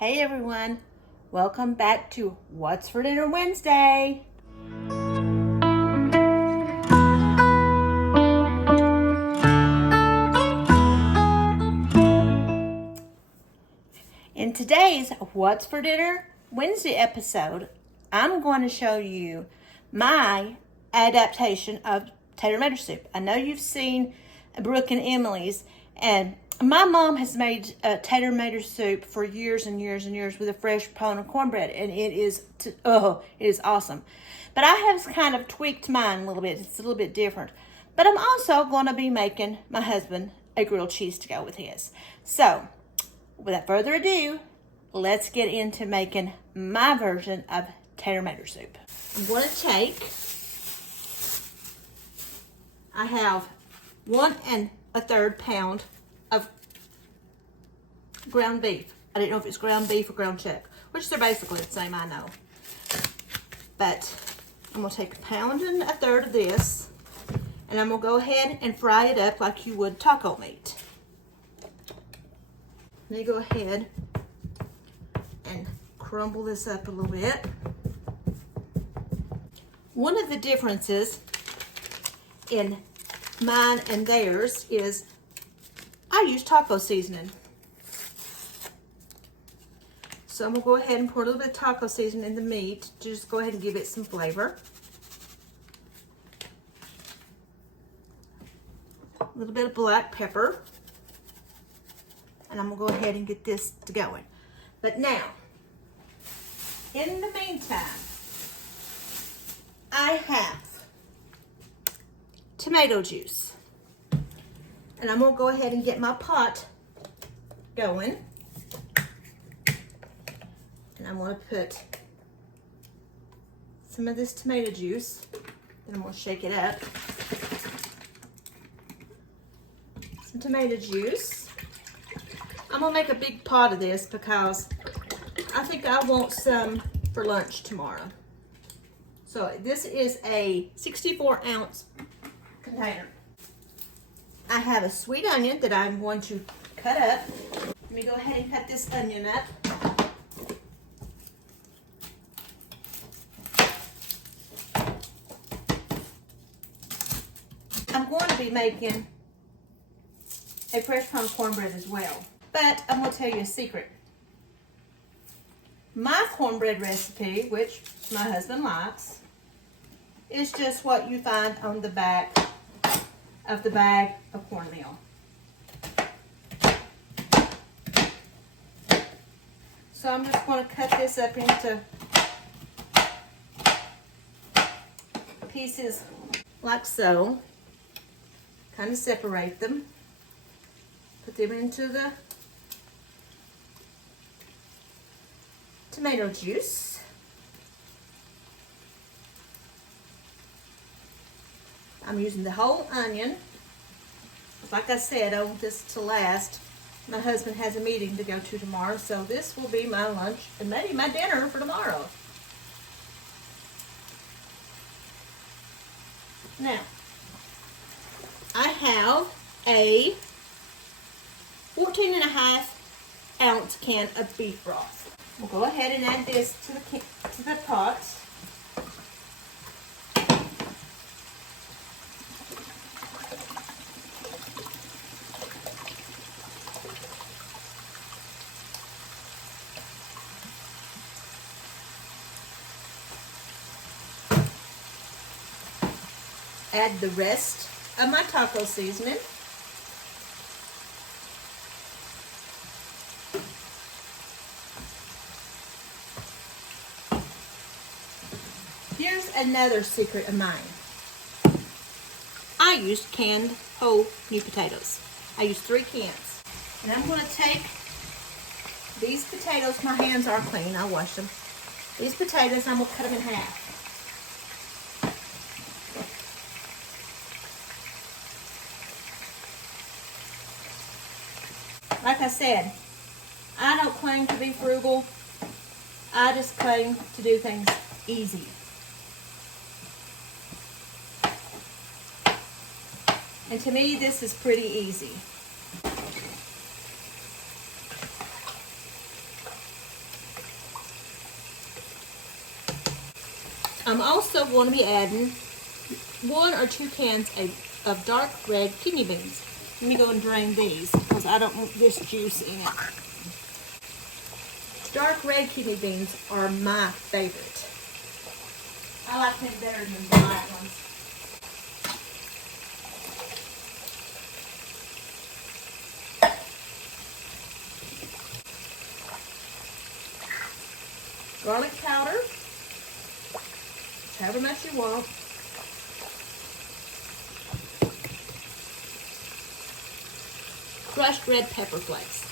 Hey everyone, welcome back to What's for Dinner Wednesday. In today's What's for Dinner Wednesday episode, I'm going to show you my adaptation of tater tomato soup. I know you've seen Brooke and Emily's, and my mom has made tater tomato soup for years and years and years with a fresh pound of cornbread, and it is awesome. But I have kind of tweaked mine a little bit. It's a little bit different. But I'm also going to be making my husband a grilled cheese to go with his. So, without further ado, let's get into making my version of tater tomato soup. I'm going to take, I have 1 1/3 pound of ground beef. I didn't know if it's ground beef or ground chuck, which they're basically the same, I know. But I'm gonna take 1 1/3 pounds of this, and I'm gonna go ahead and fry it up like you would taco meat. Let me go ahead and crumble this up a little bit. One of the differences in mine and theirs is I use taco seasoning. So I'm gonna go ahead and pour a little bit of taco seasoning in the meat to just go ahead and give it some flavor. A little bit of black pepper. And I'm gonna go ahead and get this to going. But now, in the meantime, I have tomato juice. And I'm gonna go ahead and get my pot going. And I'm gonna put some of this tomato juice, and I'm gonna shake it up. Some tomato juice. I'm gonna make a big pot of this because I think I want some for lunch tomorrow. So this is a 64-ounce container. I have a sweet onion that I'm going to cut up. Let me go ahead and cut this onion up. I'm going to be making a fresh pound of cornbread as well. But I'm going to tell you a secret. My cornbread recipe, which my husband likes, is just what you find on the back of the bag of cornmeal. So I'm just going to cut this up into pieces like so. Kind of separate them. Put them into the tomato juice. I'm using the whole onion. Like I said, I want this to last. My husband has a meeting to go to tomorrow, so this will be my lunch and maybe my dinner for tomorrow. Now, I have a 14.5-ounce can of beef broth. We'll go ahead and add this to the pot. Add the rest of my taco seasoning. Here's another secret of mine. I used canned whole new potatoes. I used 3 cans. And I'm going to take these potatoes. My hands are clean. I washed them. These potatoes, I'm going to cut them in half. Like I said, I don't claim to be frugal. I just claim to do things easy. And to me, this is pretty easy. I'm also going to be adding 1 or 2 cans of dark red kidney beans. Let me go and drain these because I don't want this juice in it. Dark red kidney beans are my favorite. I like them better than the white ones. Garlic powder, however much you want. Crushed red pepper flakes.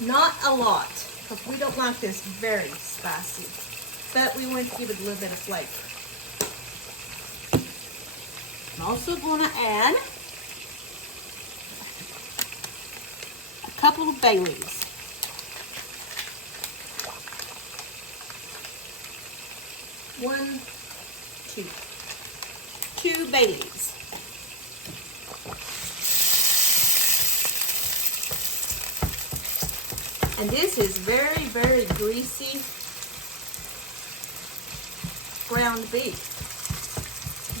Not a lot, because we don't like this very spicy, but we want to give it a little bit of flavor. I'm also going to add a couple of bay leaves. 1, 2 bay leaves. And this is very, very greasy ground beef.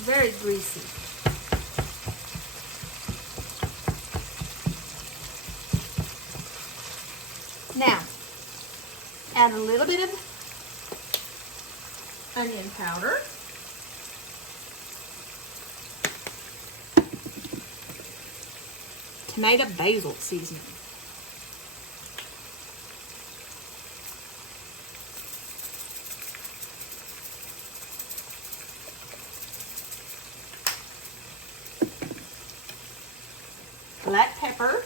Very greasy. Now, add a little bit of onion powder. Tomato basil seasoning. Black pepper.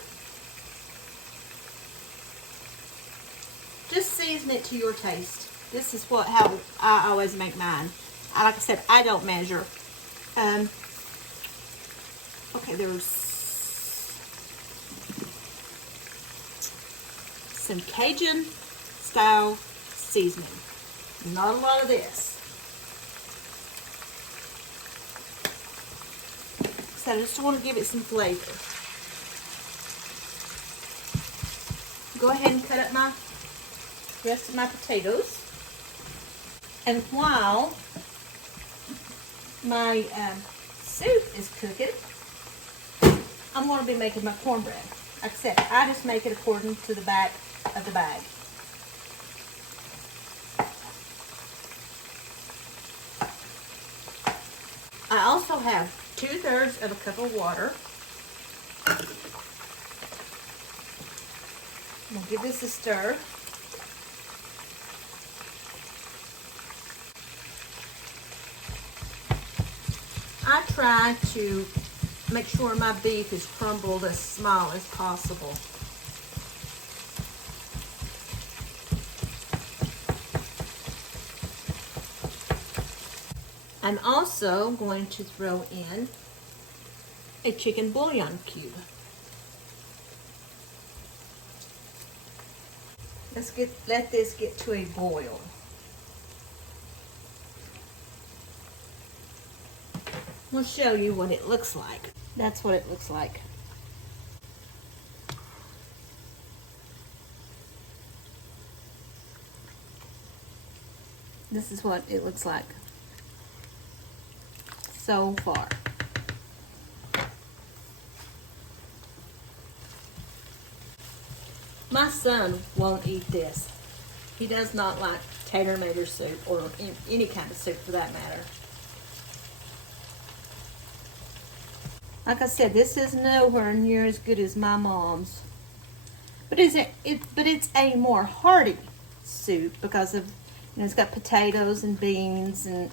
Just season it to your taste. This is how I always make mine. Like I said, I don't measure. Okay, there's some Cajun style seasoning. Not a lot of this. So I just want to give it some flavor. Go ahead and cut up my rest of my potatoes. And while my soup is cooking, I'm going to be making my cornbread. Like I said, I just make it according to the back of the bag. I also have 2/3 of a cup of water. I'm going to give this a stir. I try to make sure my beef is crumbled as small as possible. I'm also going to throw in a chicken bouillon cube. Let this get to a boil. We'll show you what it looks like. That's what it looks like. This is what it looks like so far. My son won't eat this. He does not like tater soup or any kind of soup for that matter. Like I said, this is nowhere near as good as my mom's, but it's a more hearty soup because of it's got potatoes and beans and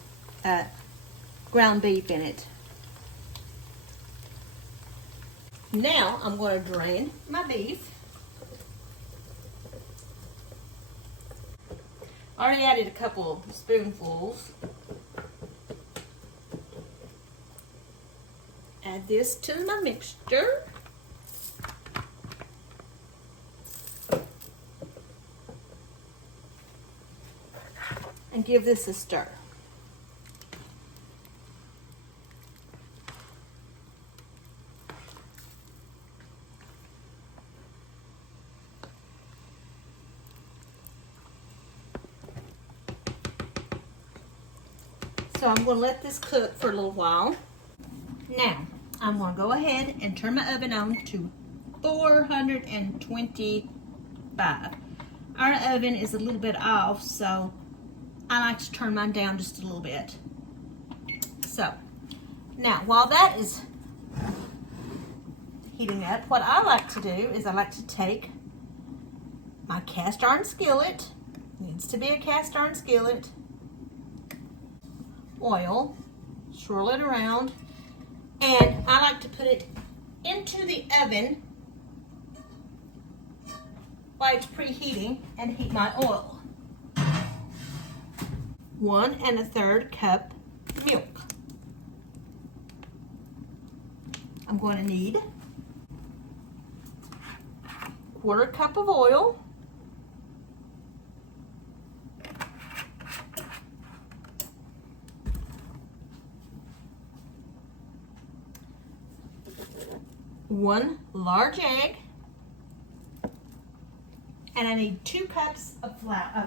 ground beef in it. Now I'm going to drain my beef. I already added a couple spoonfuls. Add this to my mixture. And give this a stir. So I'm going to let this cook for a little while. Now, I'm going to go ahead and turn my oven on to 425. Our oven is a little bit off, so I like to turn mine down just a little bit. So, now while that is heating up, what I like to do is I like to take my cast iron skillet, needs to be a cast iron skillet, oil, swirl it around, and I like to put it into the oven while it's preheating and heat my oil. 1 1/3 cup milk. I'm going to need 1/4 cup of oil, one large egg, and I need 2 cups of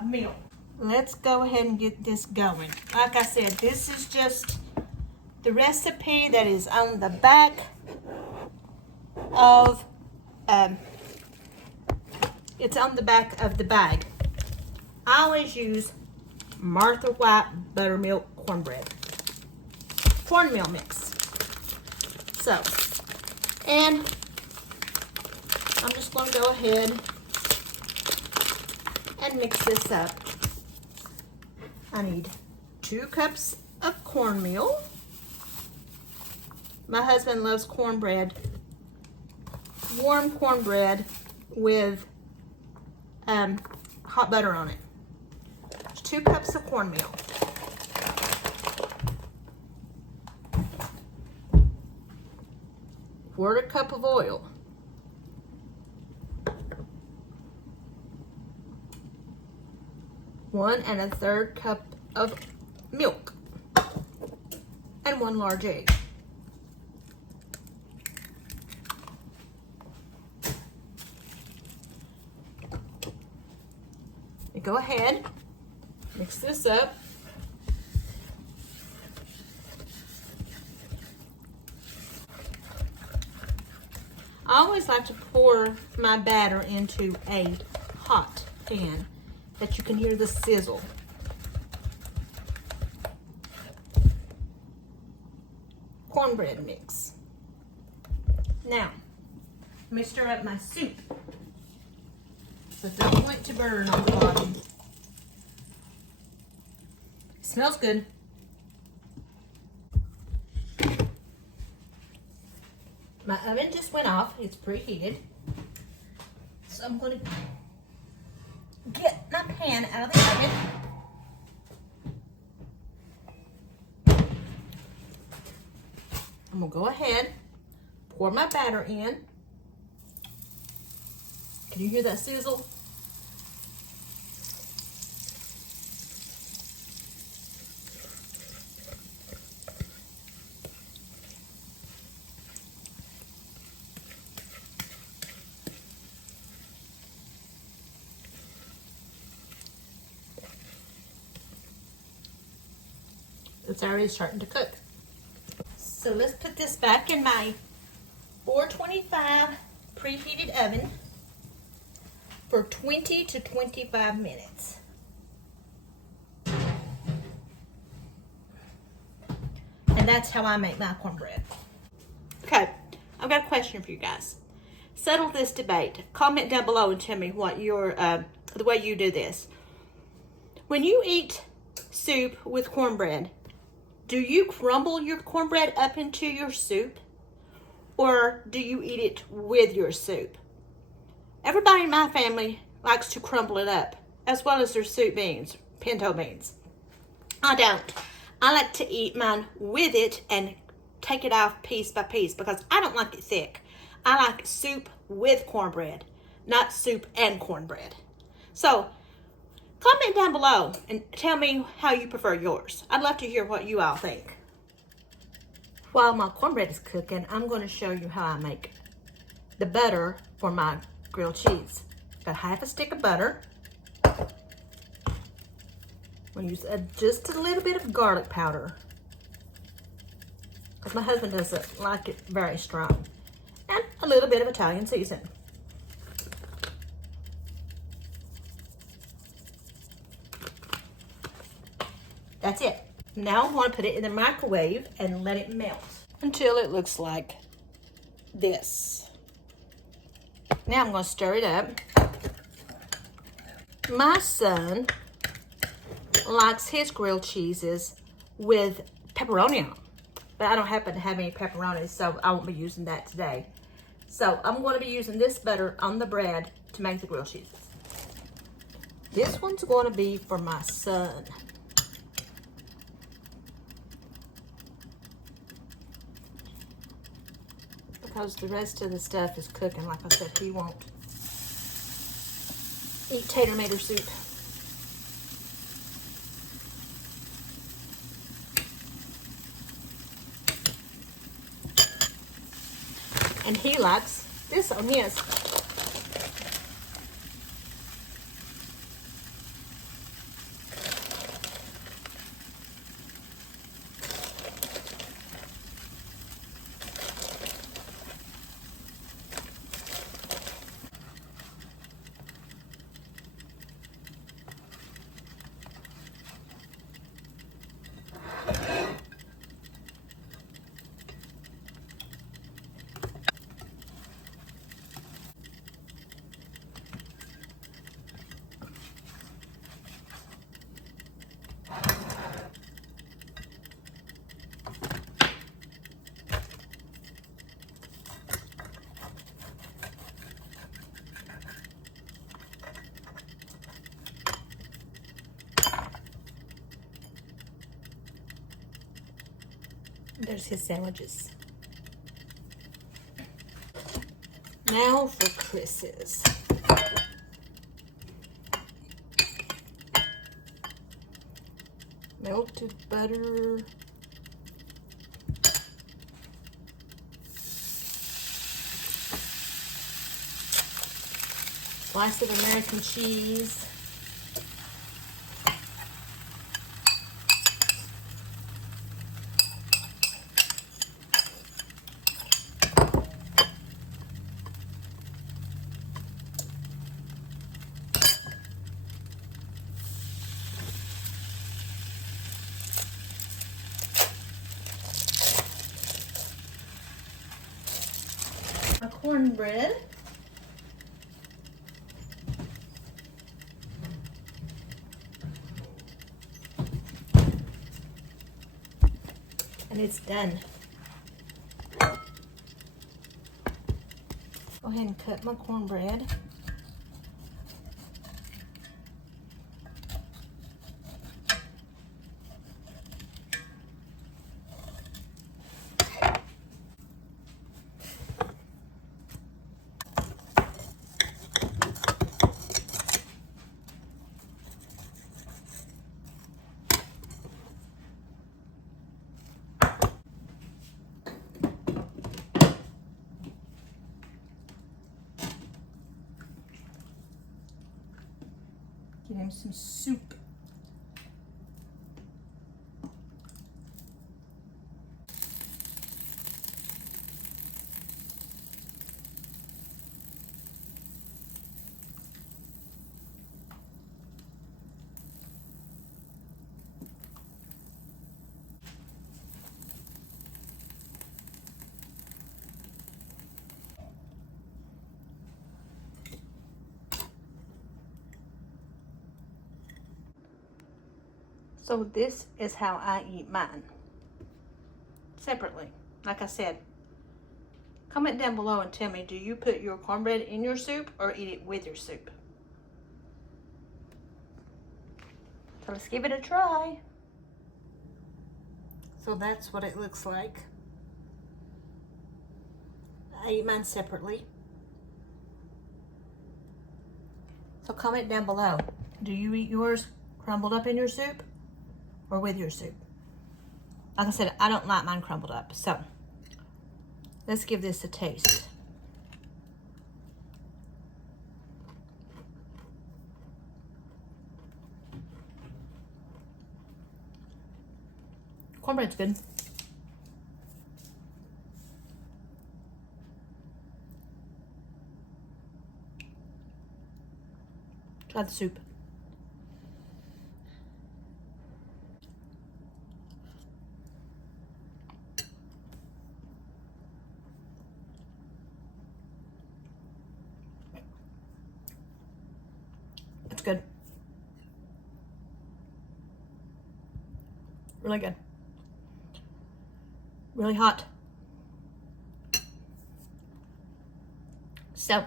milk. Let's go ahead and get this going. Like I said, this is just the recipe that is on the back of it's on the back of the bag. I always use Martha White buttermilk cornmeal mix. So, and I'm just going to go ahead and mix this up. I need 2 cups of cornmeal. My husband loves cornbread, warm cornbread with hot butter on it. 2 cups of cornmeal. Quarter cup of oil. 1 1/3 cup of milk. And 1 large egg. And go ahead, mix this up. I always like to pour my batter into a hot pan that you can hear the sizzle. Cornbread mix. Now, let me stir up my soup. So don't want it to burn on the bottom. It smells good. My oven just went off. It's preheated. So I'm going to get my pan out of the oven. I'm going to go ahead, pour my batter in. Can you hear that sizzle? It's already starting to cook. So let's put this back in my 425 preheated oven for 20 to 25 minutes. And that's how I make my cornbread. Okay, I've got a question for you guys. Settle this debate. Comment down below and tell me what your the way you do this. When you eat soup with cornbread, do you crumble your cornbread up into your soup, or do you eat it with your soup? Everybody in my family likes to crumble it up, as well as their soup beans, pinto beans. I don't. I like to eat mine with it and take it off piece by piece because I don't like it thick. I like soup with cornbread, not soup and cornbread. So, comment down below and tell me how you prefer yours. I'd love to hear what you all think. While my cornbread is cooking, I'm going to show you how I make the butter for my grilled cheese. Got half a stick of butter. I'm going to use just a little bit of garlic powder because my husband doesn't like it very strong. And a little bit of Italian seasoning. That's it. Now I'm going to put it in the microwave and let it melt until it looks like this. Now I'm going to stir it up. My son likes his grilled cheeses with pepperoni on them, but I don't happen to have any pepperoni, so I won't be using that today. So I'm going to be using this butter on the bread to make the grilled cheeses. This one's going to be for my son. Because the rest of the stuff is cooking. Like I said, he won't eat tater soup. And he likes this on his. There's his sandwiches. Now for Chris's. Melted butter. Slice of American cheese. A cornbread. And it's done. Go ahead and cut my cornbread. Get him some soup. So this is how I eat mine. Separately. Like I said, comment down below and tell me, do you put your cornbread in your soup or eat it with your soup? So let's give it a try. So that's what it looks like. I eat mine separately. So comment down below. Do you eat yours crumbled up in your soup or with your soup? Like I said, I don't like mine crumbled up. So let's give this a taste. Cornbread's good. of the soup. It's good. Really good. Really hot. So,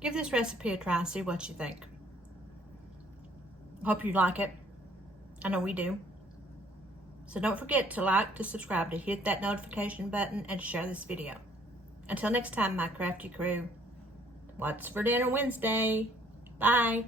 give this recipe a try and see what you think. Hope you like it. I know we do. So don't forget to like, to subscribe, to hit that notification button, and to share this video. Until next time, my crafty crew, what's for dinner Wednesday? Bye.